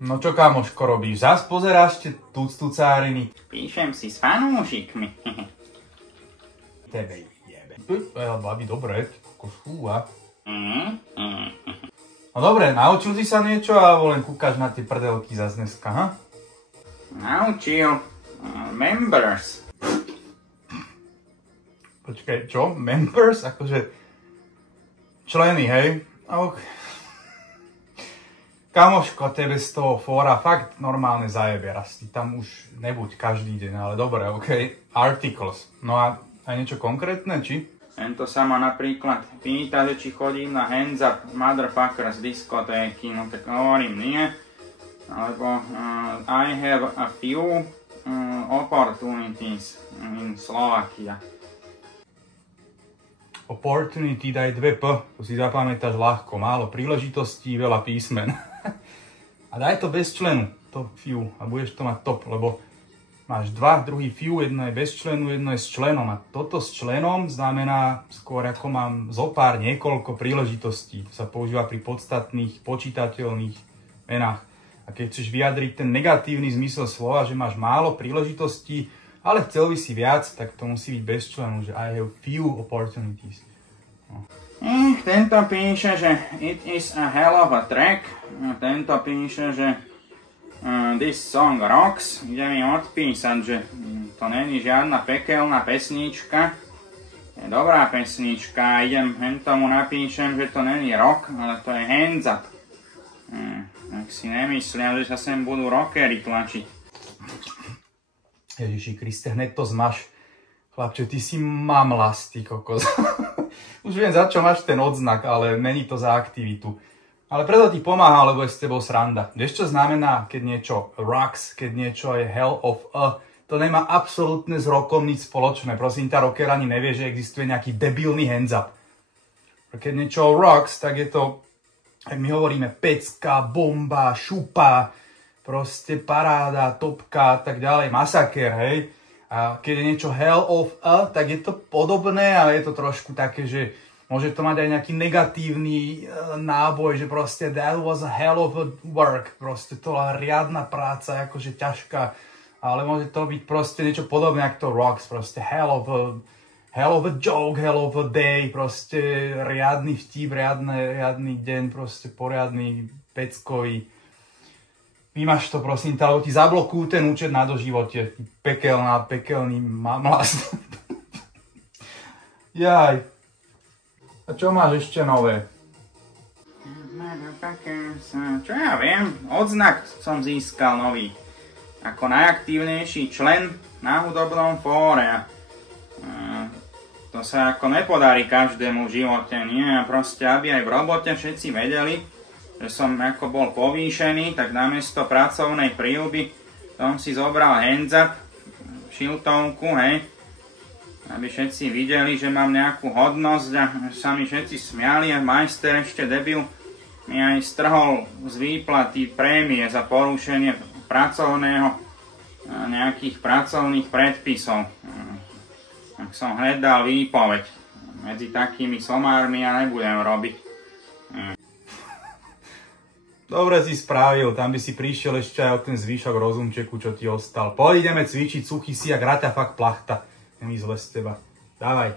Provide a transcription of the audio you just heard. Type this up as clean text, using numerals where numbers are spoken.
No čo, kamoško, robíš? Zas pozeráš tie tucáriny? Píšem si s fanúšikmi. Tebe jebe. Babi, dobre, fúha. No dobre, naučil si sa niečo, alebo len kúkaš na tie prdelky zas dneska, ha? Naučil. Members. Počkaj, čo? Members? Akože členy, hej? Okay. Kamoško, tebe z toho fóra fakt normálne zajebe raz. Ty tam už nebuď každý deň, ale dobre, okej. Articles. No a aj niečo konkrétne, či? Tento sa ma napríklad pýta, že či chodím na Hands Up Motherfuckers diskotéky, no tak hovorím nie. Alebo I have a few opportunities in Slovakia. Opportunity daj 2P, to si zapamätáš ľahko. Málo príležitostí, veľa písmen. A daj to bez členu, to few, a budeš to mať top, lebo máš dva, druhý few, jedno je bez členu, jedno je s členom. A toto s členom znamená skôr ako mám zopár niekoľko príležitostí. To sa používa pri podstatných, počítateľných menách. A keď chceš vyjadriť ten negatívny zmysel slova, že máš málo príležitostí, ale chcel by si viac, tak to musí byť bez členu, že I have few opportunities. No. Tento píše, že it is a hell of a track. Tento píše, že this song rocks. Ide mi odpísať, že to není žiadna pekelná pesnička. Je dobrá pesnička. Idem tomu napíšem, že to není rock, ale to je Hands Up. Tak si nemyslia, že sa sem budú rockery tlačiť. Ježiši Kriste, hneď to zmaš. Chlapče, ty si mamlas, ty kokos. Už viem, za čo máš ten odznak, ale není to za aktivitu. Ale preto ti pomáha, lebo je s tebou sranda. Vieš, čo znamená, keď niečo rocks, keď niečo je hell of a? To nemá absolútne s rockom nič spoločné. Prosím, tá rocker ani nevie, že existuje nejaký debilný hands up. Keď niečo rocks, tak je to, ak my hovoríme, pecka, bomba, šupa, proste paráda, topka a tak ďalej, masaker, hej. A keď je niečo hell of a, tak je to podobné, ale je to trošku také, že môže to mať aj nejaký negatívny náboj, že proste that was a hell of a work, proste to bola riadna práca, akože ťažká, ale môže to byť proste niečo podobné, ako to rocks, proste hell of a joke, hell of a day, proste riadny vtip, riadny deň, proste poriadny peckový. Vymaš to, prosím, lebo ti zablokujú ten účet na doživote. Pekelný mamlas. Jaj. A čo máš ešte nové? Čo ja viem, odznak som získal nový. Ako najaktívnejší člen na hudobnom fóre. To sa ako nepodarí každému v živote, nie? A proste, aby aj v robote všetci vedeli, že som ako bol povýšený, tak namiesto pracovnej príľby som si zobral Hands Up, šiltovku, hej, aby všetci videli, že mám nejakú hodnosť a sa mi všetci smiali a majster ešte debil mi aj strhol z výplaty prémie za porušenie nejakých pracovných predpisov. Tak som hneď dal výpoveď. Medzi takými somármi ja nebudem robiť. Dobre si spravil, tam by si prišiel ešte aj o ten zvyšok rozumčeku, čo ti ostal. Poď ideme cvičiť, suchý si, jak raťa fakt plachta. Je mi zle z teba. Dávaj.